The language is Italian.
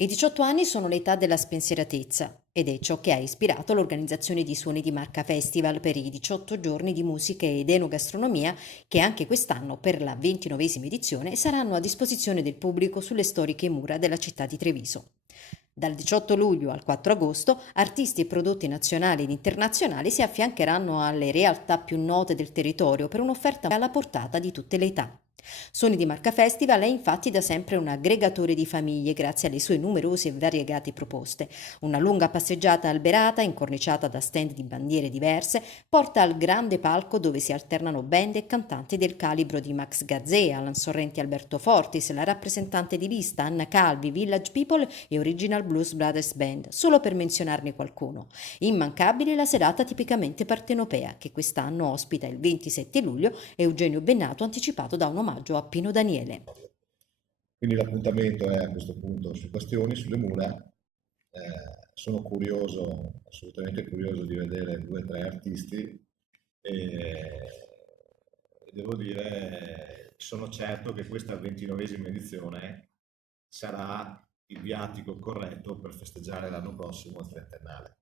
I 18 anni sono l'età della spensieratezza ed è ciò che ha ispirato l'organizzazione di Suoni di Marca Festival per i 18 giorni di musica ed enogastronomia che anche quest'anno per la 29esima edizione saranno a disposizione del pubblico sulle storiche mura della città di Treviso. Dal 18 luglio al 4 agosto artisti e prodotti nazionali ed internazionali si affiancheranno alle realtà più note del territorio per un'offerta alla portata di tutte le età. Suoni di Marca Festival è infatti da sempre un aggregatore di famiglie grazie alle sue numerose e variegate proposte. Una lunga passeggiata alberata, incorniciata da stand di bandiere diverse, porta al grande palco dove si alternano band e cantanti del calibro di Max Gazzè, Alan Sorrenti, Alberto Fortis, la rappresentante di lista Anna Calvi, Village People e Original Blues Brothers Band, solo per menzionarne qualcuno. Immancabile la serata tipicamente partenopea, che quest'anno ospita il 27 luglio Eugenio Bennato anticipato da un omaggio a Pino Daniele. Quindi l'appuntamento è a questo punto su Bastioni, sulle mura. Sono curioso, assolutamente curioso di vedere due o tre artisti e devo dire, sono certo che questa 29esima edizione sarà il viatico corretto per festeggiare l'anno prossimo il trentennale.